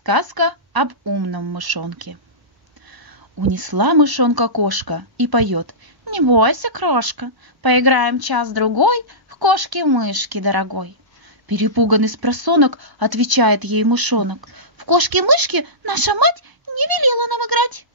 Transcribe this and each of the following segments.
Сказка об умном мышонке. Унесла мышонка кошка и поет: «Не бойся, крошка, поиграем час-другой в кошки-мышки, дорогой». Перепуганный спросонок отвечает ей мышонок: «В кошки-мышки наша мать не велела нам играть».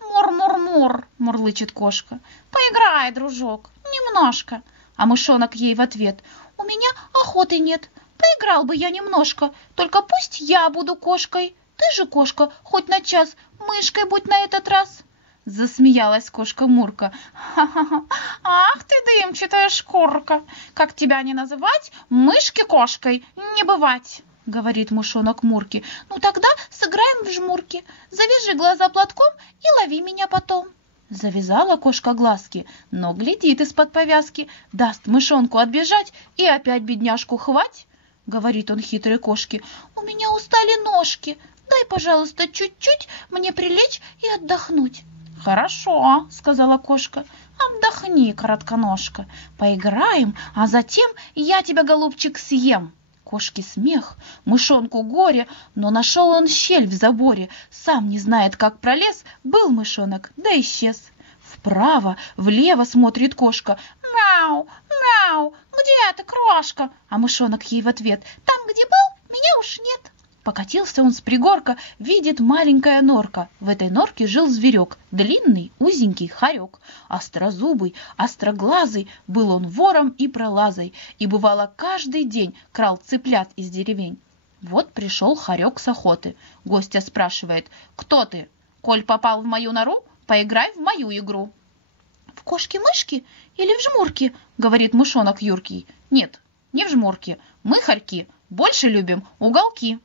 «Мур-мур-мур», мурлычет кошка, «поиграй, дружок, немножко». А мышонок ей в ответ: «У меня охоты нет, поиграл бы я немножко, только пусть я буду кошкой. Ты же, кошка, хоть на час мышкой будь на этот раз». Засмеялась кошка Мурка. «Ха-ха-ха! Ах ты, дымчатая шкурка! Как тебя не называть, мышки-кошкой не бывать!» Говорит мышонок Мурке. «Ну тогда сыграем в жмурки. Завяжи глаза платком и лови меня потом». Завязала кошка глазки, но глядит из-под повязки, даст мышонку отбежать и опять бедняжку хвать. Говорит он хитрой кошке: «У меня устали ножки, дай, пожалуйста, чуть-чуть мне прилечь и отдохнуть». «Хорошо», — сказала кошка, — «отдохни, коротконожка, поиграем, а затем я тебя, голубчик, съем». Кошке смех, мышонку горе, но нашел он щель в заборе, сам не знает, как пролез, был мышонок, да исчез. Вправо, влево смотрит кошка. «Мяу, мяу, где ты, крошка?» А мышонок ей в ответ: «Там, где был, меня уж нет». Покатился он с пригорка, видит маленькая норка. В этой норке жил зверек, длинный, узенький хорек. Острозубый, остроглазый, был он вором и пролазой, и бывало каждый день крал цыплят из деревень. Вот пришел хорек с охоты. Гостя спрашивает: «Кто ты? Коль попал в мою нору, поиграй в мою игру». «В кошки-мышки или в жмурки?» — говорит мышонок юркий. «Нет, не в жмурки. Мы, хорьки, больше любим уголки».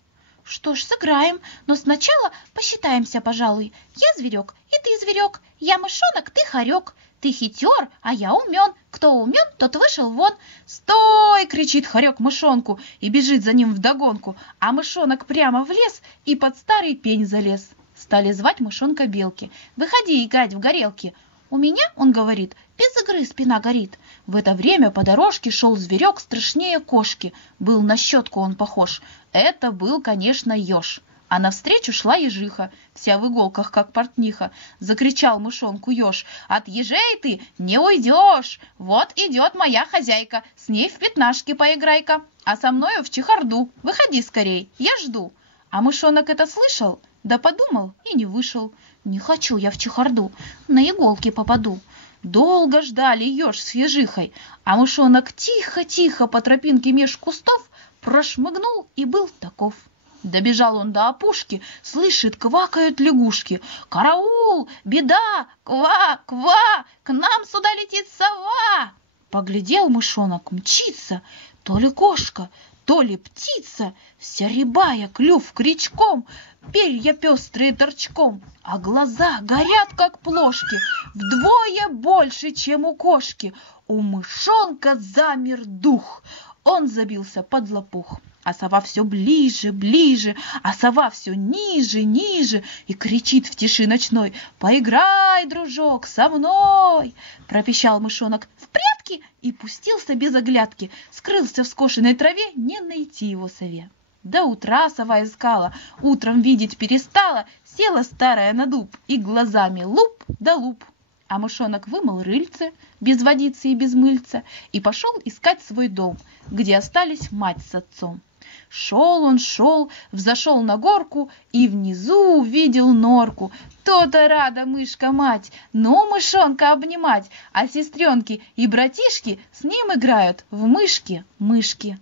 «Что ж, сыграем, но сначала посчитаемся, пожалуй. Я зверек, и ты зверек. Я мышонок, ты хорек. Ты хитер, а я умен. Кто умен, тот вышел вон». «Стой!» — кричит хорек мышонку и бежит за ним вдогонку. А мышонок прямо в лес и под старый пень залез. Стали звать мышонка белки: «Выходи играть в горелки». «У меня, — он говорит, — без игры спина горит». В это время по дорожке шел зверек страшнее кошки. Был на щетку он похож. Это был, конечно, еж. А навстречу шла ежиха, вся в иголках, как портниха. Закричал мышонку еж: «От ежей ты не уйдешь! Вот идет моя хозяйка, с ней в пятнашки поиграй-ка, а со мною в чехарду. Выходи скорей, я жду». А мышонок это слышал, да подумал и не вышел. «Не хочу я в чехарду, на иголки попаду». Долго ждали еж с ежихой, а мышонок тихо-тихо по тропинке меж кустов прошмыгнул и был таков. Добежал он до опушки, слышит, квакают лягушки: «Караул! Беда! Ква! Ква! К нам сюда летит сова!» Поглядел мышонок, мчится, то ли кошка, то ли птица, вся рябая, клюв крючком, перья пестрые торчком, а глаза горят, как плошки, вдвое больше, чем у кошки. У мышонка замер дух, он забился под лопух. А сова все ближе, ближе, а сова все ниже, ниже, и кричит в тиши ночной: «Поиграй, дружок, со мной!» Пропищал мышонок в прятки и пустился без оглядки. Скрылся в скошенной траве, не найти его сове. До утра сова искала, утром видеть перестала, села старая на дуб и глазами луп да луп. А мышонок вымыл рыльце, без водицы и без мыльца, и пошел искать свой дом, где остались мать с отцом. Шел он, шел, взошел на горку и внизу увидел норку. То-то рада мышка-мать, ну мышонка обнимать, а сестренки и братишки с ним играют в мышки-мышки.